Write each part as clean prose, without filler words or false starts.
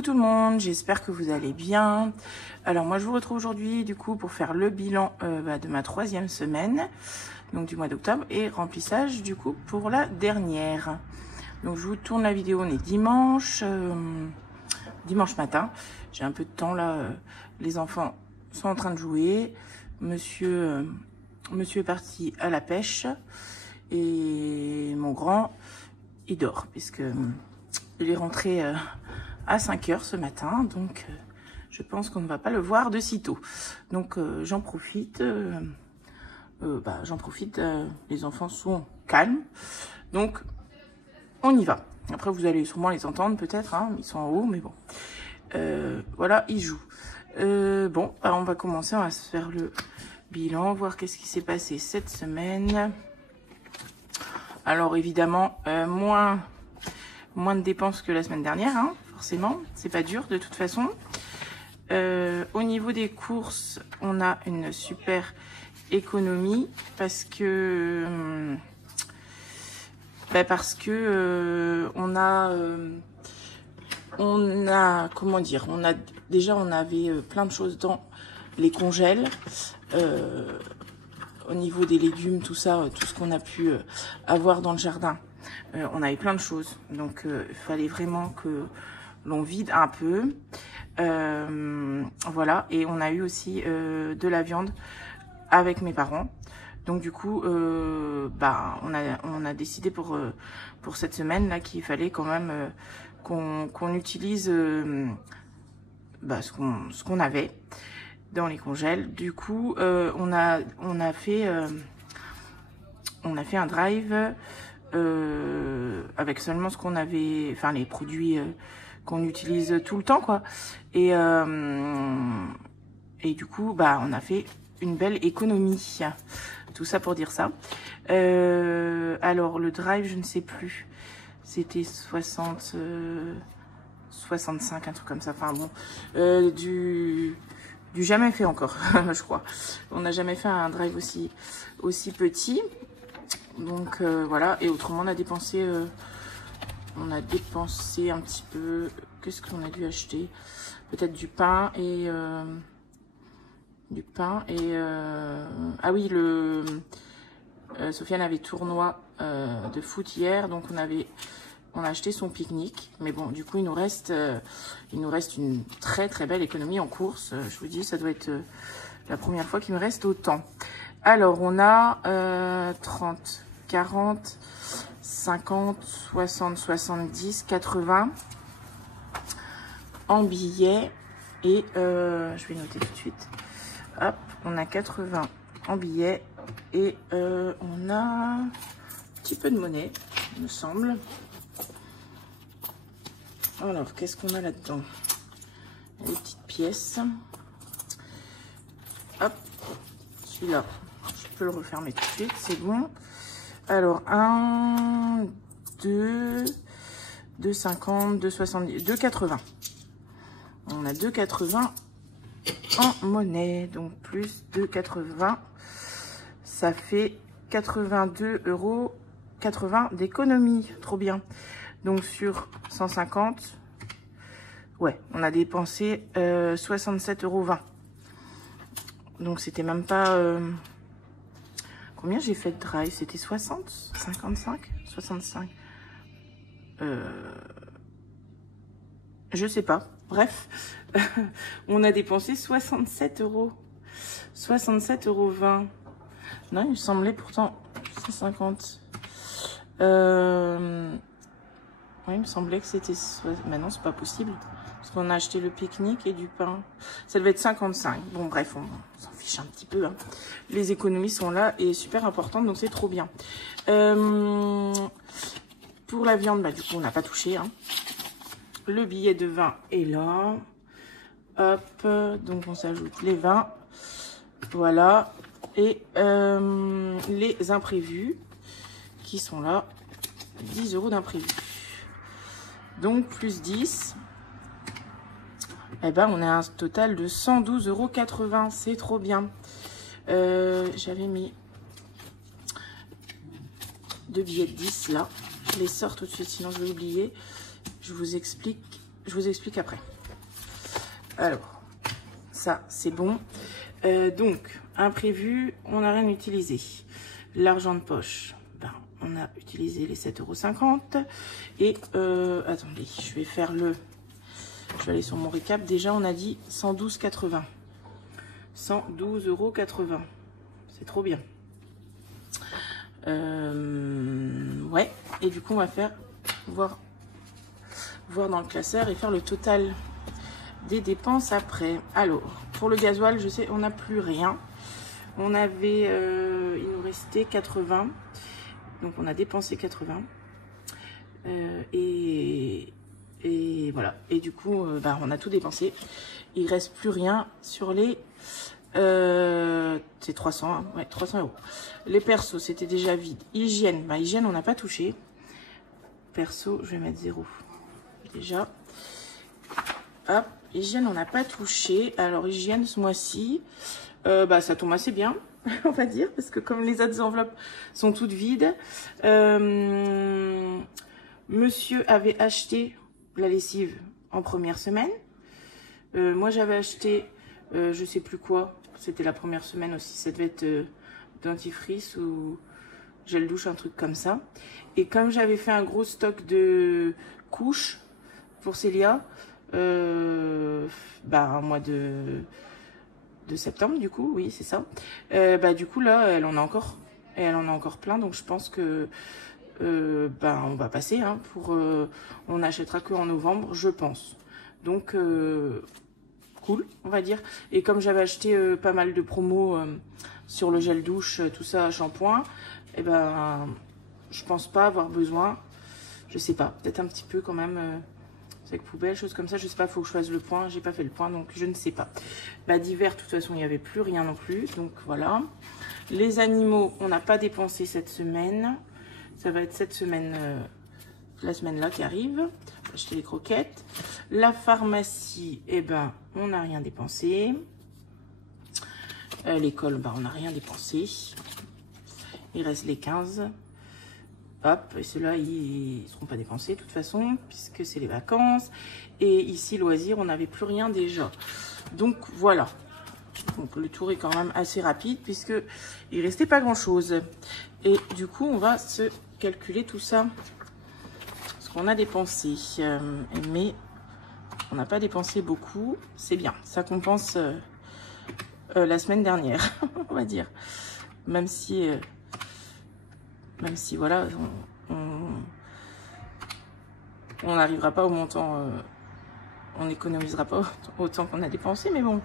Coucou tout le monde, j'espère que vous allez bien. Alors moi je vous retrouve aujourd'hui du coup pour faire le bilan de ma 3e semaine, donc du mois d'octobre, et remplissage du coup pour la dernière. Donc je vous tourne la vidéo, on est dimanche, dimanche matin. J'ai un peu de temps là, les enfants sont en train de jouer, monsieur est parti à la pêche et mon grand il dort puisque il est rentré à 5 h ce matin, donc je pense qu'on ne va pas le voir de sitôt. Donc j'en profite, les enfants sont calmes, donc on y va. Après vous allez sûrement les entendre peut-être, hein, ils sont en haut, mais bon. Voilà, ils jouent. Bon, on va commencer, on va se faire le bilan, voir qu'est-ce qui s'est passé cette semaine. Alors évidemment, moins de dépenses que la semaine dernière, hein, forcément, c'est pas dur de toute façon. Au niveau des courses, on a une super économie parce que on a comment dire, on avait plein de choses dans les congèles. Au niveau des légumes, tout ça, tout ce qu'on a pu avoir dans le jardin, on avait plein de choses. Donc, il fallait vraiment que l'on vide un peu. Voilà. Et on a eu aussi de la viande avec mes parents. Donc, du coup, on a décidé pour cette semaine là qu'il fallait quand même qu'on utilise ce qu'on avait dans les congèles. Du coup, on a fait un drive avec seulement ce qu'on avait, enfin les produits qu'on utilise tout le temps, quoi. Et du coup, on a fait une belle économie. Tout ça pour dire ça. Alors le drive, je ne sais plus. C'était 65, un truc comme ça. Enfin bon, du jamais fait encore, je crois. On n'a jamais fait un drive aussi petit. Donc voilà. Et autrement, on a dépensé un petit peu. Qu'est-ce qu'on a dû acheter? Peut-être du pain et ah oui, Sofiane avait tournoi de foot hier, donc on a acheté son pique-nique. Mais bon, du coup, il nous reste une très très belle économie en course. Je vous dis, ça doit être la première fois qu'il me reste autant. Alors, on a 30, 40, 50, 60, 70, 80 en billets. Et je vais noter tout de suite. Hop, on a 80 en billets. Et on a un petit peu de monnaie, il me semble. Alors, qu'est-ce qu'on a là-dedans? Les petites pièces. Hop, celui-là, je peux le refermer tout de suite, c'est bon. Alors, 1, 2, 2,50, 2,70, 2,80. On a 2,80 en monnaie, donc plus 2,80. Ça fait 82,80 € d'économie, trop bien. Donc sur 150, ouais, on a dépensé 67,20 €. Donc c'était même pas... Combien j'ai fait de drive? C'était 60, 55, 65. Je sais pas. Bref, on a dépensé 67 €. 67,20 €. Non, il me semblait pourtant 150. Oui, il me semblait que c'était... Mais non, c'est pas possible. Parce qu'on a acheté le pique-nique et du pain. Ça devait être 55. Bon, bref, on s'en fiche un petit peu, hein. Les économies sont là et super importantes, donc c'est trop bien. Pour la viande, du coup, on n'a pas touché, hein. Le billet de vin est là. Hop, donc on s'ajoute les vins. Voilà. Et les imprévus qui sont là. 10 € d'imprévus. Donc plus 10. Eh ben, on a un total de 112,80 €. C'est trop bien. J'avais mis 2 billets de 10 là. Je les sors tout de suite, sinon je vais oublier. Je vous explique je vous explique après. Alors, ça, c'est bon. Donc, imprévu, on n'a rien utilisé. L'argent de poche, ben, on a utilisé les 7,50 €. Et, attendez, je vais faire le... Je vais aller sur mon récap. Déjà, on a dit 112,80 €. 112,80 €. C'est trop bien. Ouais. Et du coup, on va faire... voir dans le classeur et faire le total des dépenses après. Alors, pour le gasoil, je sais, on n'a plus rien. On avait... il nous restait 80. Donc, on a dépensé 80. Et voilà. Et du coup, bah, on a tout dépensé. Il reste plus rien sur les... c'est 300, hein. Ouais, 300 €. Les persos, c'était déjà vide. Hygiène, bah, hygiène, on n'a pas touché. Perso, je vais mettre 0. Déjà. Hop, hygiène, on n'a pas touché. Alors, hygiène, ce mois-ci, bah, ça tombe assez bien, on va dire, parce que comme les autres enveloppes sont toutes vides, monsieur avait acheté la lessive en première semaine. Moi, j'avais acheté, je sais plus quoi, c'était la première semaine aussi, ça devait être dentifrice ou gel douche, un truc comme ça. Et comme j'avais fait un gros stock de couches pour Célia, bah, un mois de septembre, du coup, oui, c'est ça. Bah, du coup, là, elle en a encore plein, donc je pense que bah, on va passer, hein, on n'achètera que en novembre, je pense. Donc, cool, on va dire. Et comme j'avais acheté pas mal de promos sur le gel douche, tout ça, shampoing, et ben, je pense pas avoir besoin, je sais pas, peut-être un petit peu quand même, avec poubelle, choses comme ça, je sais pas, faut que je fasse le point, j'ai pas fait le point, donc je ne sais pas. Bah, d'hiver, de toute façon, il n'y avait plus rien non plus, donc voilà. Les animaux, on n'a pas dépensé cette semaine, ça va être cette semaine, la semaine là qui arrive, acheter les croquettes. La pharmacie, eh ben, on n'a rien dépensé. L'école, bah, on n'a rien dépensé. Il reste les 15. Hop, et ceux-là, ils ne seront pas dépensés de toute façon, puisque c'est les vacances. Et ici, loisirs, on n'avait plus rien déjà. Donc, voilà. Donc, le tour est quand même assez rapide, puisque il restait pas grand-chose. Et du coup, on va se calculer tout ça. Ce qu'on a dépensé. Mais on n'a pas dépensé beaucoup. C'est bien. Ça compense la semaine dernière, on va dire. Même si voilà, on n'arrivera pas au montant, on n'économisera pas autant qu'on a dépensé, mais bon,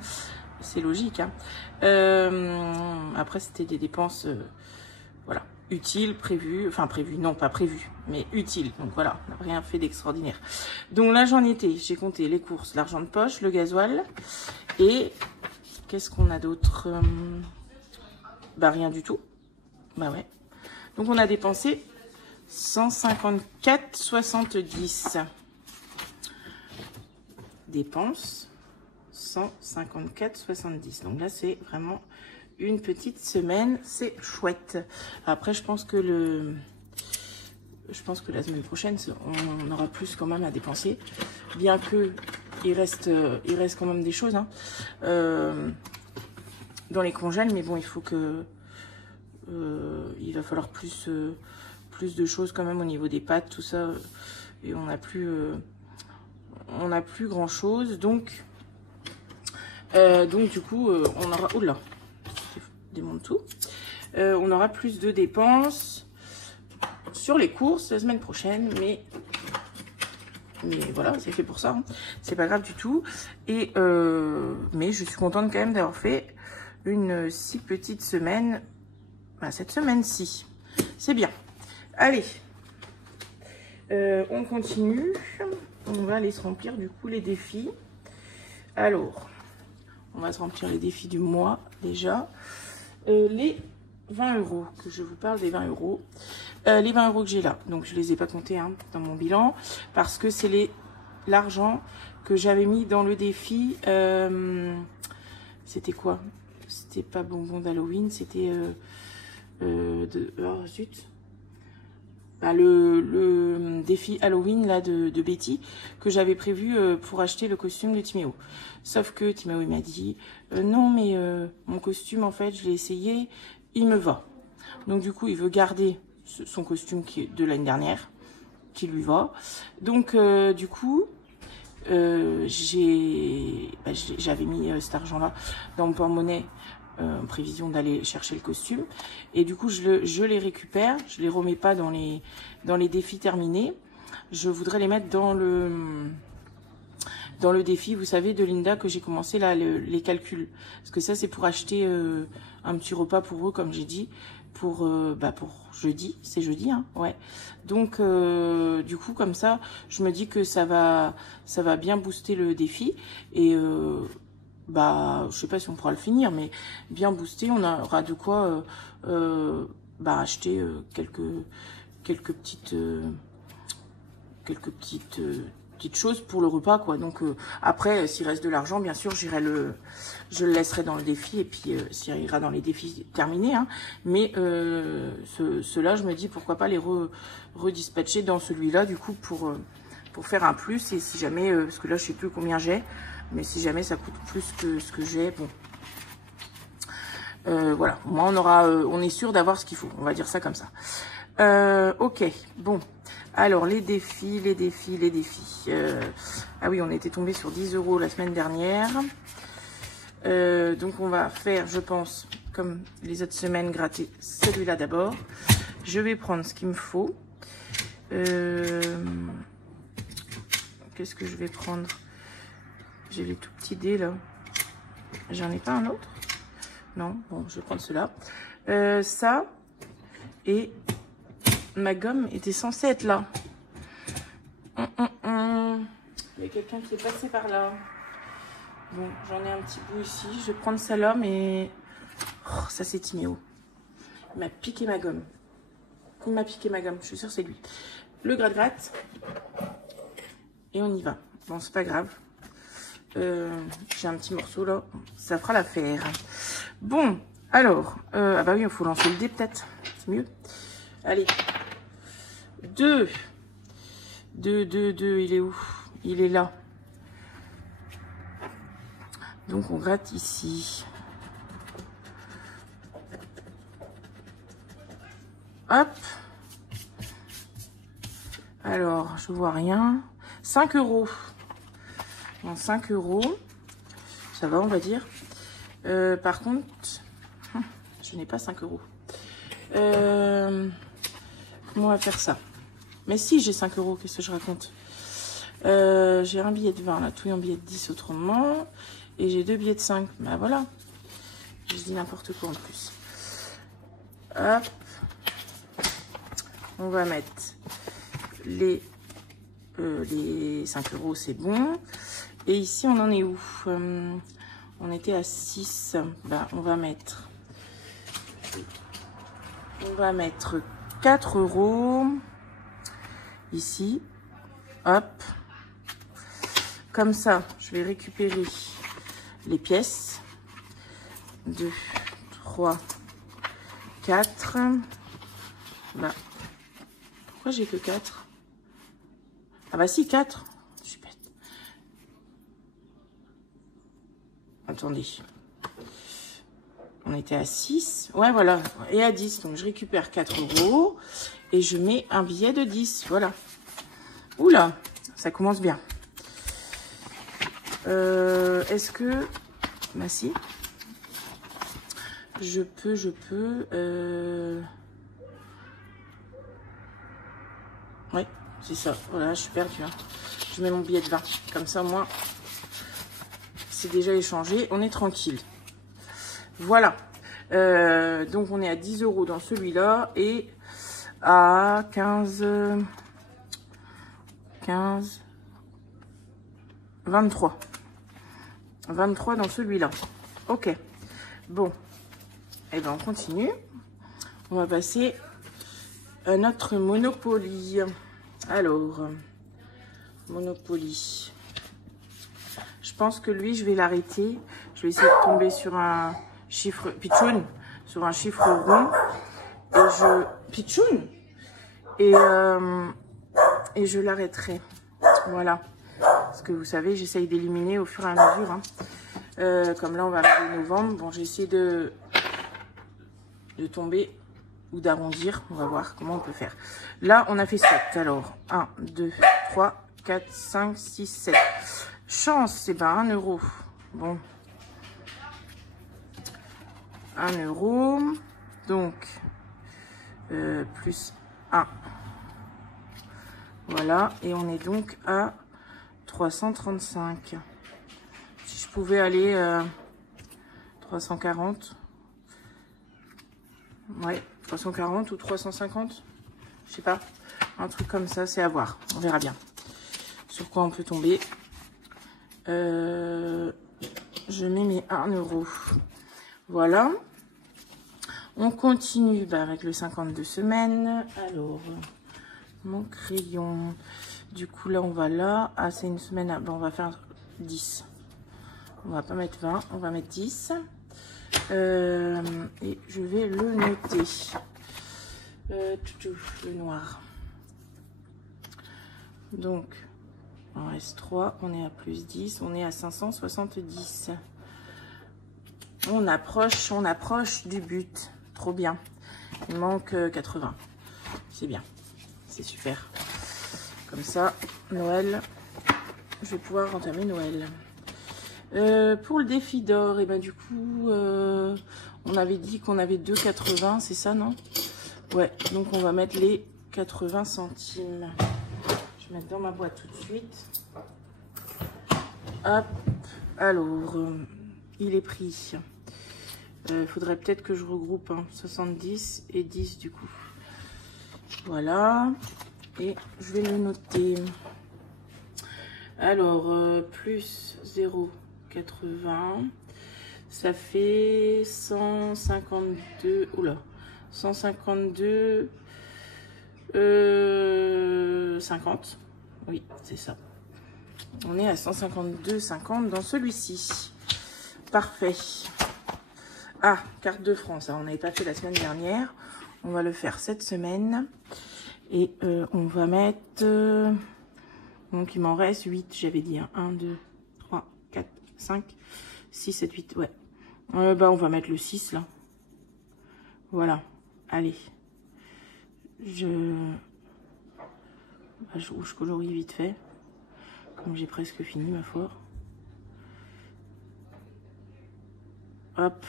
c'est logique, hein. Après, c'était des dépenses, voilà, utiles, prévues, enfin prévues, non pas prévues, mais utiles. Donc voilà, on n'a rien fait d'extraordinaire. Donc là, j'en étais, j'ai compté les courses, l'argent de poche, le gasoil, et qu'est-ce qu'on a d'autre? Bah rien du tout, bah ouais. Donc, on a dépensé 154,70. Dépenses 154,70. Donc là, c'est vraiment une petite semaine. C'est chouette. Après, je pense que la semaine prochaine, on aura plus quand même à dépenser. Bien que il reste quand même des choses, hein, dans les congèles. Mais bon, il faut que... il va falloir plus de choses quand même au niveau des pâtes, tout ça, et on n'a plus grand chose, donc du coup on aura, oula, je démonte tout, on aura plus de dépenses sur les courses la semaine prochaine, mais voilà, c'est fait pour ça, hein. C'est pas grave du tout, et mais je suis contente quand même d'avoir fait une si petite semaine. Cette semaine-ci, c'est bien. Allez, on continue. On va aller se remplir du coup les défis. Alors, on va se remplir les défis du mois déjà. Les 20 €, que je vous parle des 20 €. Les 20 € que j'ai là, donc je les ai pas comptés, hein, dans mon bilan, parce que c'est l'argent que j'avais mis dans le défi. C'était quoi? C'était pas bonbon d'Halloween, c'était... oh zut, le défi Halloween là de Betty que j'avais prévu pour acheter le costume de Timéo. Sauf que Timéo il m'a dit non mais mon costume en fait je l'ai essayé, il me va. Donc du coup il veut garder son costume qui est de l'année dernière, qui lui va. Donc du coup j'avais mis cet argent là dans mon porte-monnaie en prévision d'aller chercher le costume, et du coup je les récupère, je les remets pas dans les défis terminés, je voudrais les mettre dans le défi, vous savez, de Linda que j'ai commencé là, les calculs, parce que ça c'est pour acheter un petit repas pour eux comme j'ai dit, pour jeudi, c'est jeudi hein, ouais. Donc du coup comme ça je me dis que ça va bien booster le défi, et je sais pas si on pourra le finir, mais bien boosté, on aura de quoi acheter quelques petites choses pour le repas quoi. Donc après s'il reste de l'argent, bien sûr je le laisserai dans le défi, et puis s'il ira dans les défis terminés hein. Mais ceux-là je me dis pourquoi pas les redispatcher dans celui-là du coup pour faire un plus, et si jamais parce que là je sais plus combien j'ai, mais si jamais ça coûte plus que ce que j'ai, bon. Voilà, moi on est sûr d'avoir ce qu'il faut, on va dire ça comme ça. Ok, bon. Alors les défis. Ah oui, on était tombé sur 10 € la semaine dernière. Donc on va faire, je pense, comme les autres semaines, gratter celui-là d'abord. Je vais prendre ce qu'il me faut. Qu'est-ce que je vais prendre? J'ai les tout petits dés là. J'en ai pas un autre? Non, bon, je vais prendre cela. Ça, et ma gomme était censée être là. Il y a quelqu'un qui est passé par là. Bon, j'en ai un petit bout ici. Je vais prendre celle-là, mais oh, ça c'est Timéo. Il m'a piqué ma gomme. Il m'a piqué ma gomme, je suis sûre que c'est lui. Le gratte-gratte. Et on y va. Bon, c'est pas grave. J'ai un petit morceau là, ça fera l'affaire. Bon, alors, ah bah oui, il faut lancer le dé peut-être, c'est mieux. Allez, 2, il est où? Il est là. Donc on gratte ici. Hop. Alors, je vois rien. 5 €. 5 €, ça va on va dire. Par contre, je n'ai pas 5 €. Comment on va faire ça? Mais si, j'ai 5 €, qu'est-ce que je raconte? J'ai un billet de 20 là, tout est en billet de 10 autrement, et j'ai 2 billets de 5. Bah voilà, je dis n'importe quoi en plus. Hop, on va mettre les 5 €, c'est bon. Et ici, on en est où? On était à 6. Ben, on va mettre 4 € ici. Hop. Comme ça, je vais récupérer les pièces. 2, 3, 4. Là. Pourquoi j'ai que 4? Ah bah si, 4. Je suis bête. Attendez. On était à 6. Ouais, voilà. Et à 10. Donc, je récupère 4 € et je mets un billet de 10. Voilà. Oula, ça commence bien. Est-ce que... Bah si. Je peux... Ouais, c'est ça. Voilà, je suis perdue. Hein. Je mets mon billet de 20. Comme ça, moi, c'est déjà échangé. On est tranquille. Voilà. Donc, on est à 10 € dans celui-là et à 23. 23 dans celui-là. Ok. Bon. Et ben, on continue. On va passer à notre Monopoly. Alors, Monopoly. Je pense que lui, je vais l'arrêter. Je vais essayer de tomber sur un chiffre... Pitchoun. Sur un chiffre rond. Et je... Pitchoun. Et je l'arrêterai. Voilà. Parce que vous savez, j'essaye d'éliminer au fur et à mesure. Hein. Comme là, on va arriver novembre. Bon, j'ai essayé de tomber ou d'arrondir. On va voir comment on peut faire. Là, on a fait 7. Alors, 1, 2, 3, 4, 5, 6, 7. Chance, c'est pas 1 euro. Bon. 1 euro. Donc, plus 1. Voilà. Et on est donc à 335. Si je pouvais aller 340. Ouais, 340 ou 350. Je sais pas. Un truc comme ça, c'est à voir. On verra bien. Sur quoi on peut tomber. Je mets mes 1 euro. Voilà. On continue avec le 52 semaines. Alors, mon crayon. Du coup, là, on va là. Ah, c'est une semaine. Bon, on va faire 10. On va pas mettre 20. On va mettre 10. Et je vais le noter. Le noir. Donc, on reste 3. On est à plus 10. On est à 570. On approche du but. Trop bien. Il manque 80. C'est bien. C'est super. Comme ça, Noël, je vais pouvoir entamer Noël. Pour le défi d'or, et ben du coup, on avait dit qu'on avait 2,80, c'est ça, non? Ouais, donc on va mettre les 80 centimes. Je vais mettre dans ma boîte tout de suite. Hop, alors, il est pris. Faudrait peut-être que je regroupe 70 et 10 du coup. Voilà. Et je vais le noter. Alors, plus 0,80. Ça fait 152. Oula. 152. 50. Oui, c'est ça. On est à 152,50 dans celui-ci. Parfait. Ah, carte de France, on n'avait pas fait la semaine dernière. On va le faire cette semaine. Et on va mettre... donc, il m'en reste 8, j'avais dit. 1, 2, 3, 4, 5, 6, 7, 8. Ouais. Bah, on va mettre le 6, là. Voilà. Allez. Je colorie vite fait. Comme j'ai presque fini, ma foi. Hop.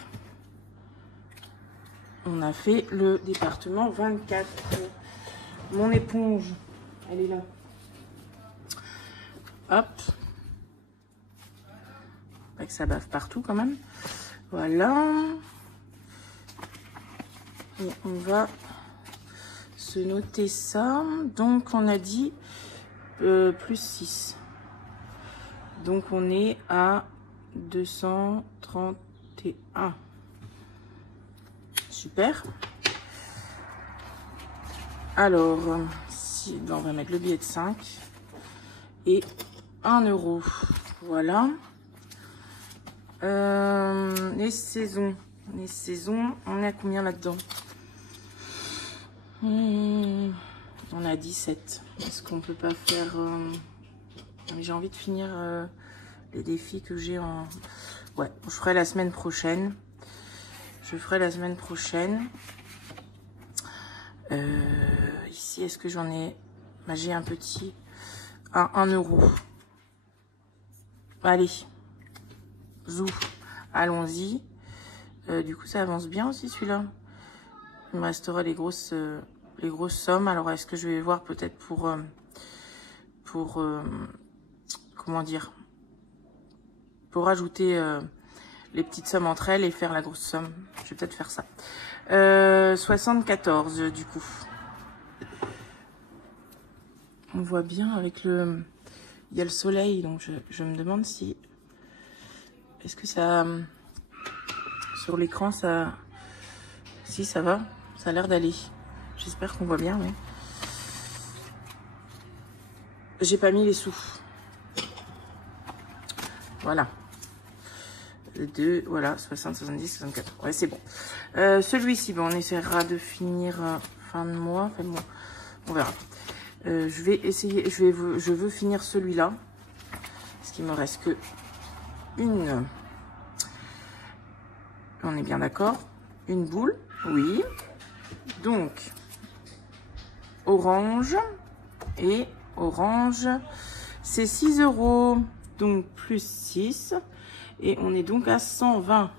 On a fait le département 24. Mon éponge, elle est là. Hop. Pas que ça bave partout quand même. Voilà. Et on va se noter ça. Donc on a dit plus 6. Donc on est à 231. Super. Alors, si, ben on va mettre le billet de 5 et 1 euro. Voilà. Les saisons. Les saisons, on est à combien là-dedans? On a 17. Est-ce qu'on peut pas faire... j'ai envie de finir les défis que j'ai en... Ouais, je ferai la semaine prochaine. Je ferai la semaine prochaine. Ici, est-ce que j'en ai... Bah, j'ai un petit... 1 euro. Allez. Zou. Allons-y. Du coup, ça avance bien aussi, celui-là. Il me restera les grosses sommes. Alors, est-ce que je vais voir peut-être pour comment dire, pour ajouter les petites sommes entre elles et faire la grosse somme. Je vais peut-être faire ça. 74 du coup. On voit bien avec le... Il y a le soleil, donc je me demande si... Est-ce que ça... Sur l'écran, ça... Si, ça va. Ça a l'air d'aller. J'espère qu'on voit bien, mais... J'ai pas mis les sous. Voilà. Le 2, voilà, 60, 70, 64. Ouais, c'est bon. Celui-ci, bon, on essaiera de finir fin de mois. Enfin, bon, On verra. Je vais essayer, je veux finir celui-là. Parce qu'il me reste que une. On est bien d'accord. Une boule, oui. Donc, orange. Et orange, c'est 6 €. Donc, plus 6. Et on est donc à 120.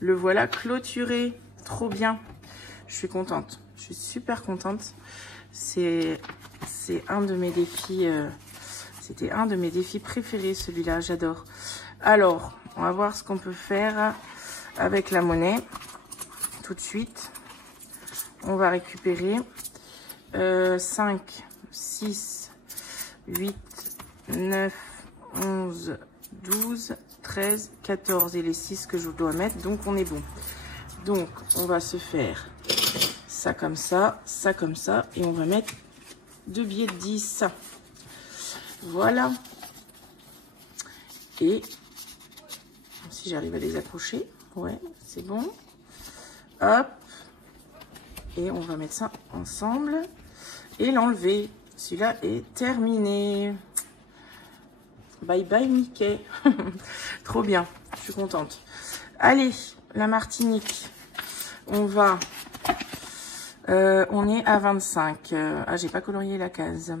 Le voilà clôturé. Trop bien. Je suis contente. Je suis super contente. C'est un de mes défis. C'était un de mes défis préférés, celui-là. J'adore. Alors, on va voir ce qu'on peut faire avec la monnaie. Tout de suite. On va récupérer 5, 6, 8, 9, 11, 12, 13, 14 et les 6 que je dois mettre. Donc, on est bon. Donc, on va se faire ça comme ça et on va mettre 2 billets de 10. Voilà. Et si j'arrive à les accrocher, ouais, c'est bon. Hop. Et on va mettre ça ensemble et l'enlever. Celui-là est terminé. Bye bye Mickey. Trop bien, je suis contente. Allez, la Martinique. On va... on est à 25. Ah, j'ai pas colorié la case.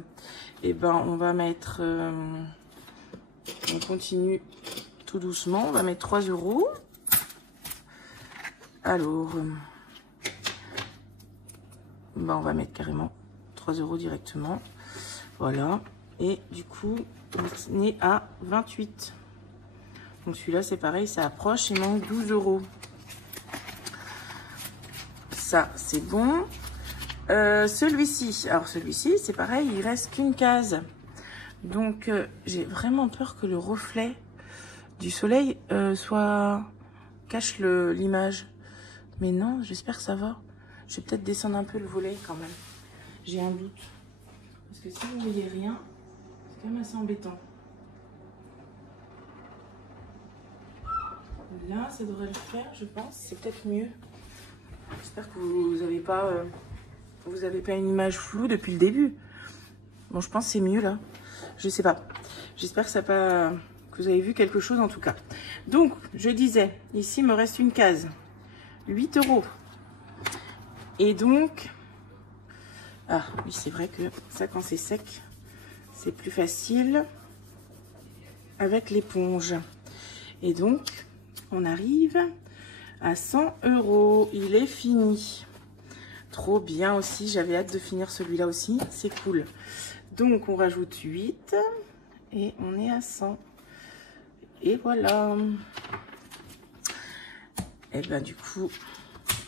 Et ben, on va mettre... on continue tout doucement. On va mettre 3 €. Alors... ben, on va mettre carrément 3 € directement. Voilà. Et du coup, on est à 28. Donc celui-là, c'est pareil, ça approche. Il manque 12 €. Ça, c'est bon. Celui-ci, alors celui-ci, c'est pareil, il reste qu'une case. Donc, j'ai vraiment peur que le reflet du soleil cache l'image. Mais non, j'espère que ça va. Je vais peut-être descendre un peu le volet quand même. J'ai un doute. Parce que si vous ne voyez rien, c'est quand même assez embêtant. Là, ça devrait le faire, je pense. C'est peut-être mieux. J'espère que vous n'avez pas, une image floue depuis le début. Bon, je pense que c'est mieux là. Je sais pas. J'espère que vous avez vu quelque chose en tout cas. Donc, je disais, ici, il me reste une case. 8 €. Et donc, ah oui, c'est vrai que ça, quand c'est sec, c'est plus facile avec l'éponge. Et donc, on arrive à 100 €. Il est fini. Trop bien aussi. J'avais hâte de finir celui-là aussi. C'est cool. Donc, on rajoute 8 et on est à 100. Et voilà. Et ben du coup,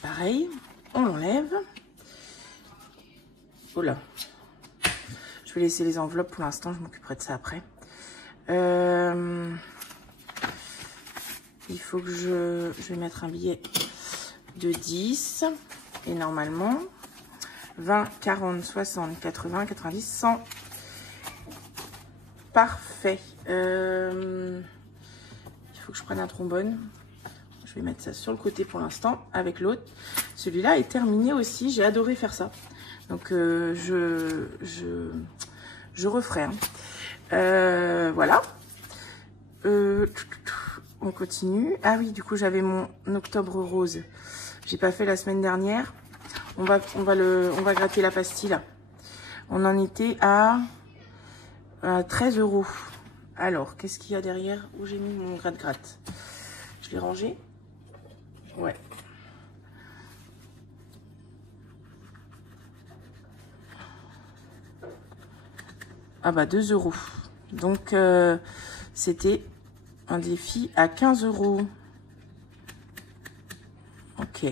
pareil, on l'enlève. Oh là. Je vais laisser les enveloppes pour l'instant. Je m'occuperai de ça après. Il faut que je vais mettre un billet de 10. Et normalement, 20, 40, 60, 80, 90, 100. Parfait. Il faut que je prenne un trombone. Je vais mettre ça sur le côté pour l'instant avec l'autre. Celui-là est terminé aussi. J'ai adoré faire ça. Donc, je referai. Hein. Voilà. On continue. Ah oui, du coup, j'avais mon octobre rose. J'ai pas fait la semaine dernière. On va gratter la pastille là. On en était à 13 €. Alors, qu'est-ce qu'il y a derrière? Où j'ai mis mon gratte-gratte? Je l'ai rangé? Ouais. Ah bah 2 €. Donc, c'était un défi à 15 €. Ok.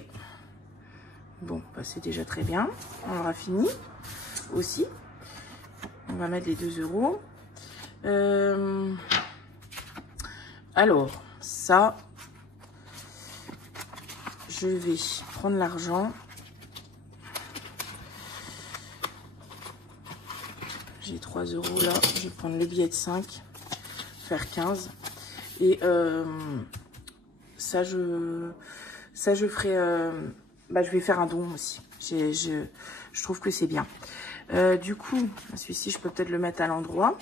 Bon, bah c'est déjà très bien. On aura fini aussi. On va mettre les 2 €. Alors, ça, je vais prendre l'argent. J'ai 3 € là. Je vais prendre le billet de 5, faire 15. Et ça, je ferai bah, je vais faire un don aussi. Je trouve que c'est bien. Du coup, celui-ci, je peux peut-être le mettre à l'endroit.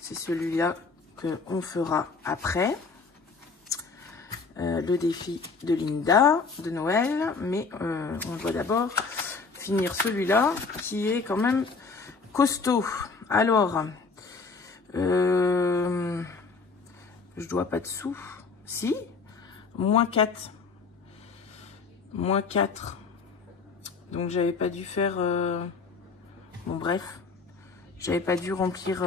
C'est celui-là qu'on fera après. Le défi de Linda, de Noël. Mais on doit d'abord finir celui-là, qui est quand même costaud. Alors, je dois pas de sous. Si, moins 4. Moins 4. Donc, j'avais pas dû faire... Bon, bref. J'avais pas dû remplir...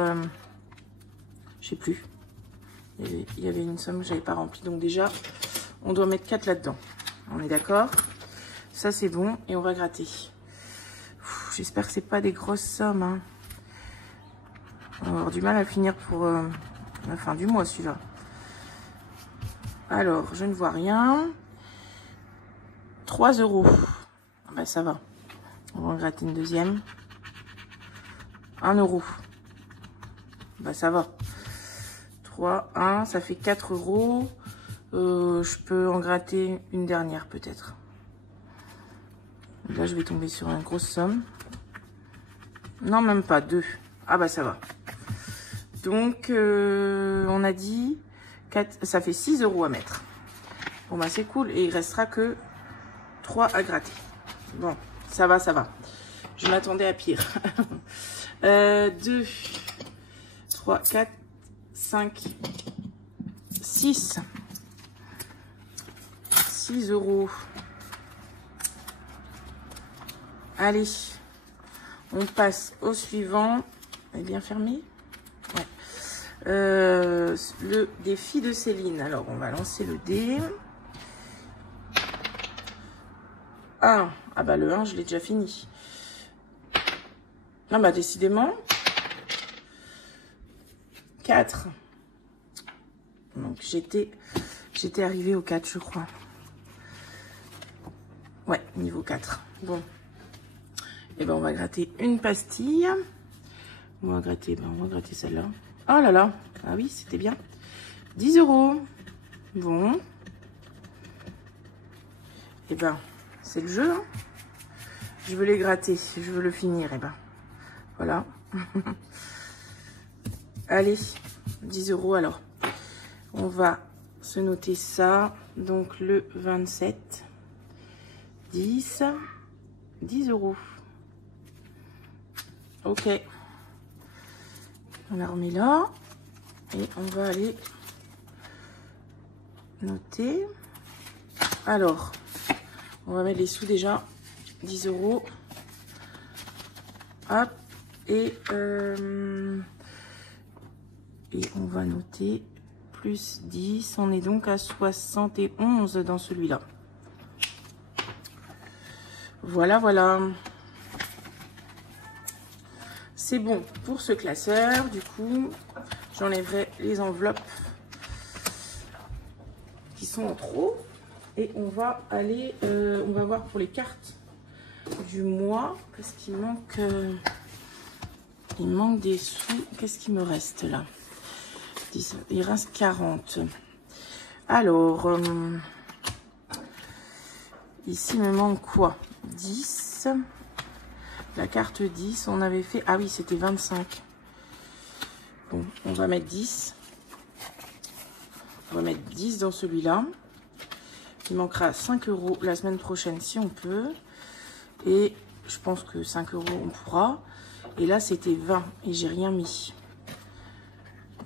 je sais plus. Il y avait une somme que j'avais pas remplie. Donc, déjà, on doit mettre 4 là-dedans. On est d'accord? Ça, c'est bon. Et on va gratter. J'espère que c'est pas des grosses sommes. Hein. On va avoir du mal à finir pour la fin du mois, celui-là. Alors, je ne vois rien. 3 €. Ah ben, ça va. On va en gratter une deuxième. 1 €. Bah, ça va. 3, 1, ça fait 4 €. Je peux en gratter une dernière, peut-être. Là, je vais tomber sur une grosse somme. Non, même pas, 2. Ah bah, ça va. Donc, on a dit 4, ça fait 6 € à mettre. Bon, bah, c'est cool. Et il restera que 3 à gratter. Bon, ça va, ça va. Je m'attendais à pire. 2, 3, 4, 5, 6. 6 €. Allez, on passe au suivant. Elle est bien fermée? Ouais. Le défi de Céline. Alors, on va lancer le dé. 1. Ah bah, le 1, je l'ai déjà fini. Ah bah, décidément. 4. Donc, j'étais arrivée au 4, je crois. Ouais, niveau 4. Bon. Et ben, on va gratter une pastille. On va gratter celle-là. Oh là là. Ah oui, c'était bien. 10 €. Bon. Et ben, c'est le jeu. Hein. Je veux les gratter. Je veux le finir. Et ben, voilà. Allez, 10 € alors. On va se noter ça. Donc, le 27. 10 €. Ok. On la remet là. Et on va aller noter. Alors, on va mettre les sous déjà. 10 €. Hop. Et on va noter plus 10. On est donc à 71 dans celui-là. Voilà, voilà. C'est bon pour ce classeur. Du coup, j'enlèverai les enveloppes qui sont en trop. Et on va aller, on va voir pour les cartes du mois. Qu'est-ce qu'il manque? Il manque des sous. Qu'est-ce qui me reste là? Il reste 40. Alors, ici, il me manque quoi? 10. La carte 10, on avait fait... Ah oui, c'était 25. Bon, on va mettre 10. On va mettre 10 dans celui-là. Il manquera 5 € la semaine prochaine si on peut. Et je pense que 5 € on pourra. Et là, c'était 20 et j'ai rien mis.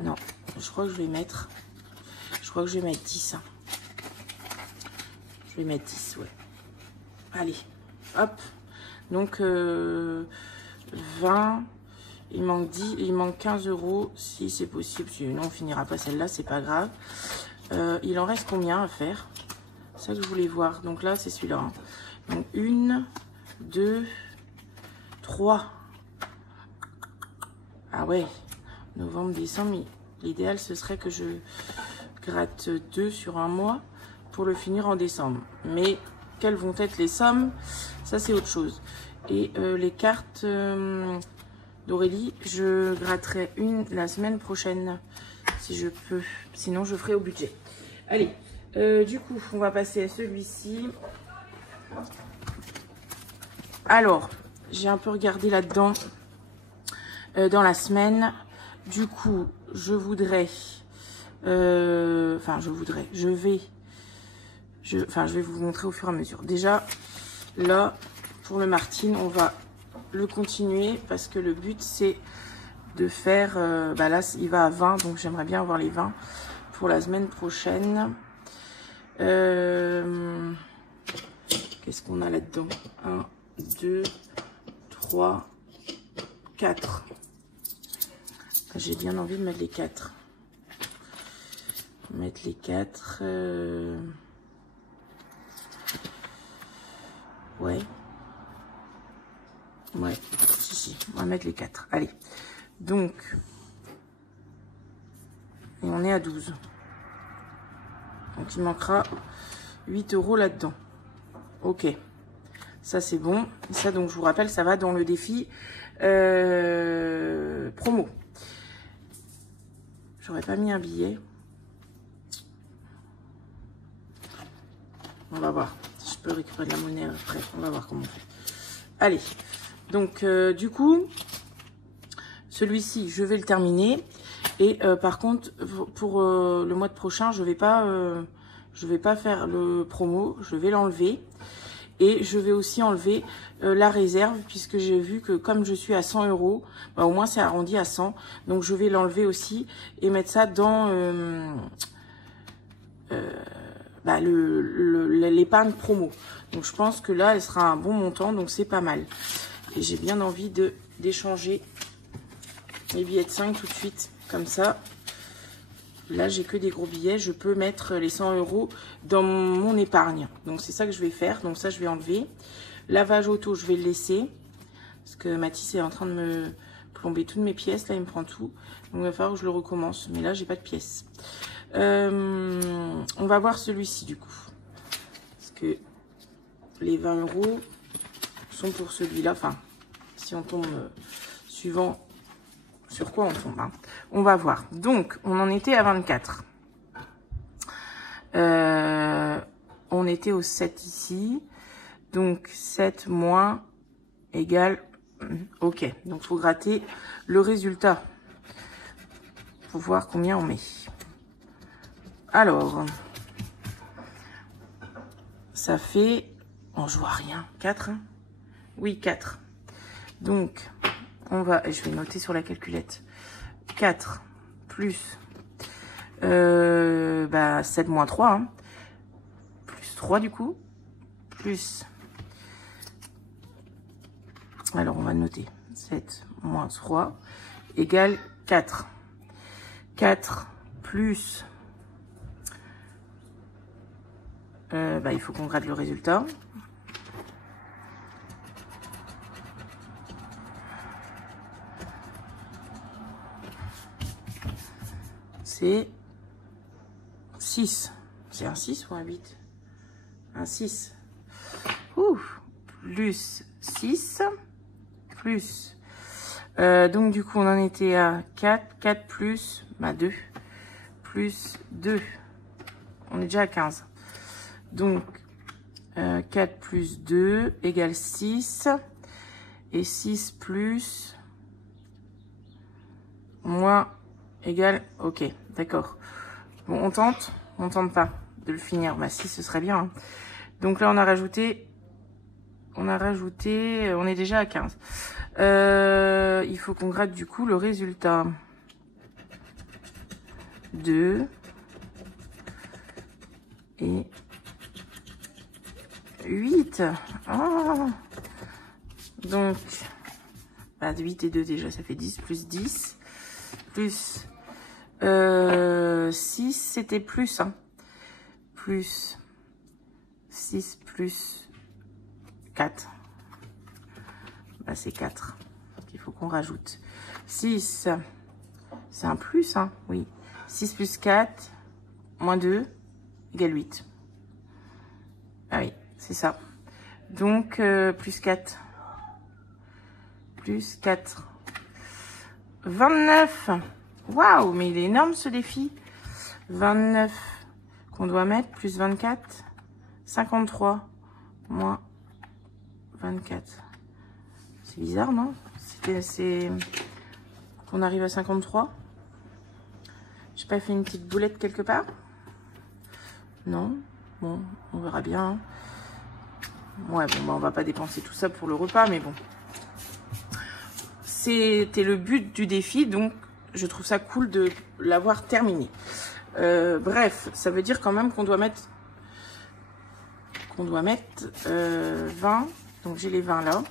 Non, je crois que je vais mettre... Je crois que je vais mettre 10. Hein. Je vais mettre 10, ouais. Allez, hop. Donc, 20, il manque 10, il manque 15 € si c'est possible. Sinon, on finira pas celle-là, c'est pas grave. Il en reste combien à faire? C'est ça que je voulais voir. Donc là, c'est celui-là. Hein. Donc, 1, 2, 3. Ah ouais, novembre, décembre. L'idéal, ce serait que je gratte 2 sur un mois pour le finir en décembre. Mais quelles vont être les sommes? Ça, c'est autre chose. Et les cartes d'Aurélie, je gratterai une la semaine prochaine, si je peux. Sinon, je ferai au budget. Allez, du coup, on va passer à celui-ci. Alors, j'ai un peu regardé là-dedans dans la semaine. Du coup, je voudrais... je vais vous montrer au fur et à mesure. Déjà, là, pour le Martine, on va le continuer parce que le but, c'est de faire... là, il va à 20, donc j'aimerais bien avoir les 20 pour la semaine prochaine. Qu'est-ce qu'on a là-dedans? 1, 2, 3, 4. J'ai bien envie de mettre les 4. Mettre les 4. Ouais. Ouais. Si. On va mettre les 4. Allez. Donc. Et on est à 12. Donc il manquera 8 € là-dedans. Ok. Ça c'est bon. Et ça, donc je vous rappelle, ça va dans le défi promo. J'aurais pas mis un billet. On va voir. Si je peux récupérer de la monnaie après. On va voir comment on fait. Allez. Donc, du coup, celui-ci, je vais le terminer. Et par contre, pour le mois de prochain, je vais pas faire le promo. Je vais l'enlever. Et je vais aussi enlever la réserve, puisque j'ai vu que comme je suis à 100 €, bah, au moins c'est arrondi à 100. Donc je vais l'enlever aussi et mettre ça dans l'épargne promo. Donc je pense que là, elle sera un bon montant, donc c'est pas mal. Et j'ai bien envie d'échanger les billets de 5 tout de suite, comme ça. Là, j'ai que des gros billets. Je peux mettre les 100 € dans mon épargne. Donc, c'est ça que je vais faire. Donc, ça, je vais enlever. Lavage auto, je vais le laisser. Parce que Mathis est en train de me plomber toutes mes pièces. Là, il me prend tout. Donc, il va falloir que je le recommence. Mais là, j'ai pas de pièces. On va voir celui-ci, du coup. Parce que les 20 € sont pour celui-là. Enfin, si on tombe suivant... Sur quoi on tombe, hein. On va voir. Donc, on en était à 24. On était au 7 ici. Donc, 7 moins égale... Ok. Donc, il faut gratter le résultat. Pour voir combien on met. Alors. Ça fait... Oh, je vois rien. 4, hein. Oui, 4. Donc... On va, je vais noter sur la calculette. 4 plus 7 moins 3. Hein. Plus 3 du coup. Plus. Alors on va noter. 7 moins 3 égale 4. 4 plus. Il faut qu'on gratte le résultat. C'est 6. C'est un 6 ou un 8? Un 6. Plus 6. Plus. Donc, du coup, on en était à 4. 4 plus 2. Plus 2. On est déjà à 15. Donc, 4 plus 2 égale 6. Et 6 plus... moins... égale, ok, d'accord. Bon, on tente pas de le finir. Bah si, ce serait bien. Hein. Donc là, on est déjà à 15. Il faut qu'on gratte du coup le résultat. 2 et 8. Oh. Donc, 8 et 2 déjà, ça fait 10, plus 10. Plus 6, c'était plus, hein. Plus 6 plus 4. C'est 4 qu'il faut qu'on rajoute. 6, c'est un plus, hein, oui. 6 plus 4, moins 2, égale 8. Ah oui, c'est ça. Donc, plus 4. Plus 4. 29. Waouh, mais il est énorme ce défi. 29 qu'on doit mettre, plus 24. 53. moins 24. C'est bizarre, non? C'est qu'on arrive à 53. J'ai pas fait une petite boulette quelque part? Non? Bon, on verra bien. Ouais, bon, bah, on va pas dépenser tout ça pour le repas, mais bon. C'était le but du défi, donc je trouve ça cool de l'avoir terminé. Bref, ça veut dire quand même qu'on doit mettre 20. Donc j'ai les 20 là.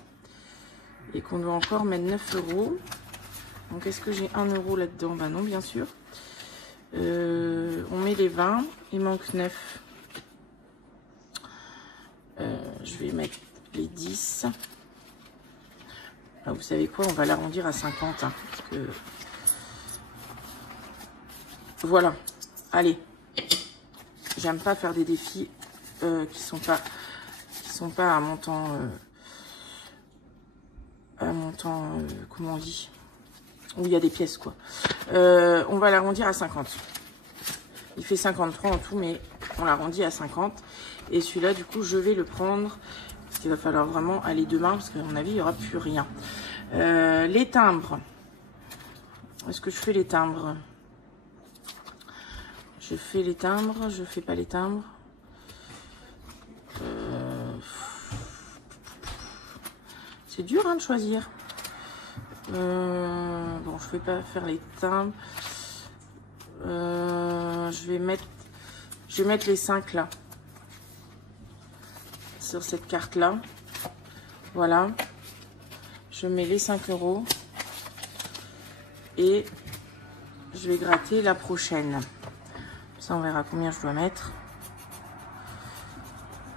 Et qu'on doit encore mettre 9 euros. Donc est-ce que j'ai 1 euro là-dedans? Bah non, bien sûr. On met les 20. Il manque 9. Je vais mettre les 10. Alors, vous savez quoi? On va l'arrondir à 50. Hein, parce que... Voilà. Allez. J'aime pas faire des défis qui sont pas à montant... comment on dit? Où il y a des pièces, quoi. On va l'arrondir à 50. Il fait 53 en tout, mais on l'arrondit à 50. Et celui-là, du coup, je vais le prendre. Parce qu'il va falloir vraiment aller demain, parce qu'à mon avis, il n'y aura plus rien. Les timbres. Est-ce que je fais les timbres? Je fais les timbres, je fais pas les timbres. C'est dur, hein, de choisir. Bon, je vais pas faire les timbres. Je vais mettre les 5 là. Sur cette carte là. Voilà. Je mets les 5 euros. Et je vais gratter la prochaine. Ça, on verra combien je dois mettre.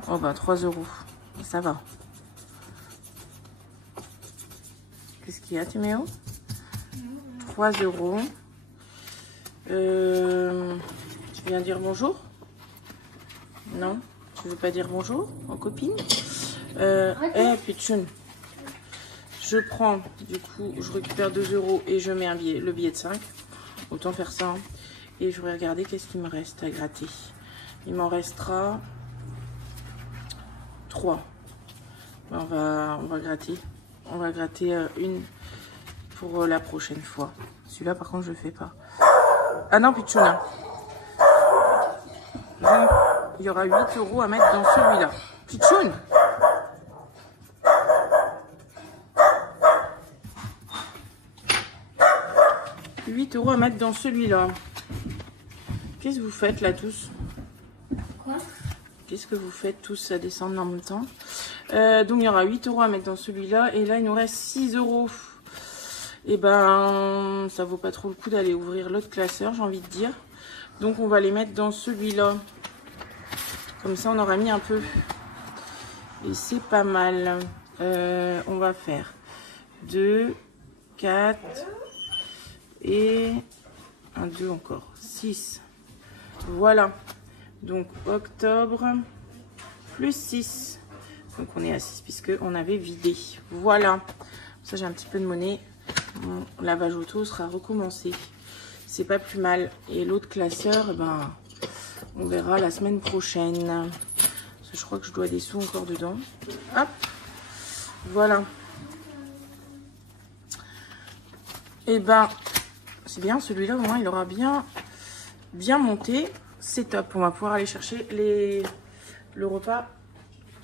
Oh bah 3 euros. Ça va. Qu'est-ce qu'il y a, Timéo? 3 euros. Tu viens dire bonjour? Non? Tu veux pas dire bonjour aux copines? Pitchoun. Je prends, du coup, je récupère 2 euros et je mets le billet de 5. Autant faire ça. Hein. Et je vais regarder qu'est-ce qu'il me reste à gratter. Il m'en restera 3. On va gratter. On va gratter une pour la prochaine fois. Celui-là, par contre, je le fais pas. Ah non, Pitchouna. Donc, il y aura 8 euros à mettre dans celui-là. Pitchoun. € à mettre dans celui-là. Qu'est-ce que vous faites là tous? Quoi? Qu'est-ce que vous faites tous à descendre en même temps? Donc il y aura 8 € à mettre dans celui-là. Et là il nous reste 6 €. Et ben ça vaut pas trop le coup d'aller ouvrir l'autre classeur, j'ai envie de dire. Donc on va les mettre dans celui-là. Comme ça on aura mis un peu. Et c'est pas mal. On va faire 2, 4 et 1, 2 encore. 6. Voilà. Donc octobre plus 6. Donc on est à 6 puisque on avait vidé. Voilà. Ça j'ai un petit peu de monnaie. Mon lavage auto sera recommencé. C'est pas plus mal. Et l'autre classeur, ben, on verra la semaine prochaine. Parce que je crois que je dois des sous encore dedans. Hop. Voilà. Et ben, c'est bien. Celui-là, au moins, il aura bien monté. C'est top. On va pouvoir aller chercher le repas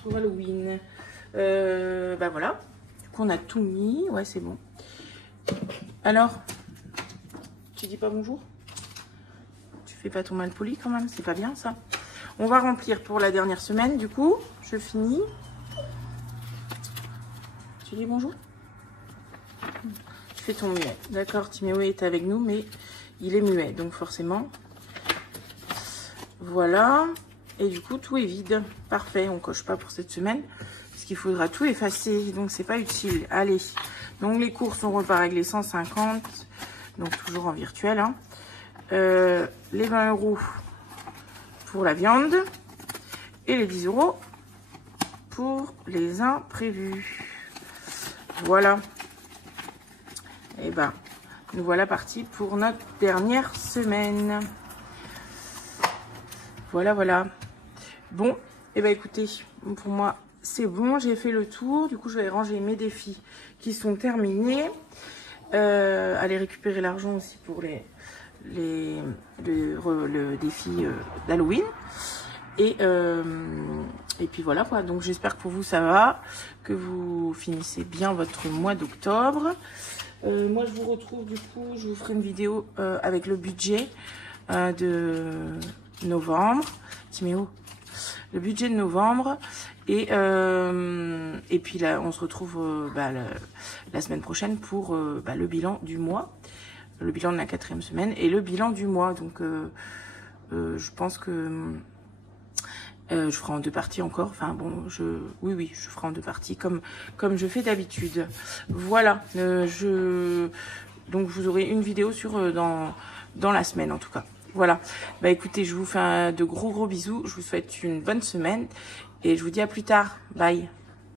pour Halloween. Ben voilà. Du coup, on a tout mis. Ouais, c'est bon. Alors, tu dis pas bonjour? Tu fais pas ton mal poli quand même, c'est pas bien ça. On va remplir pour la dernière semaine, du coup, je finis. Tu dis bonjour? Tu fais ton muet. D'accord, Timéo est avec nous, mais il est muet, donc forcément. Voilà. Et du coup, tout est vide. Parfait, on coche pas pour cette semaine. Parce qu'il faudra tout effacer, donc c'est pas utile. Allez. Donc les courses, on repart avec les 150, donc toujours en virtuel. Hein. Les 20 € pour la viande et les 10 € pour les imprévus. Voilà. Et ben, nous voilà partis pour notre dernière semaine. Voilà, voilà. Bon, et ben écoutez, pour moi, c'est bon, j'ai fait le tour. Du coup, je vais ranger mes défis qui sont terminés. Aller récupérer l'argent aussi pour le défi d'Halloween. Et puis voilà quoi. Donc j'espère que pour vous ça va, que vous finissez bien votre mois d'octobre. Moi je vous retrouve du coup, je vous ferai une vidéo avec le budget de novembre. Timéo, le budget de novembre. Et puis là on se retrouve la semaine prochaine pour le bilan du mois, le bilan de la 4e semaine et le bilan du mois. Donc je pense que je ferai en 2 parties encore. Enfin bon, oui, je ferai en 2 parties comme je fais d'habitude. Voilà. Donc vous aurez une vidéo dans la semaine en tout cas. Voilà. Bah écoutez, je vous fais de gros bisous. Je vous souhaite une bonne semaine et je vous dis à plus tard. Bye.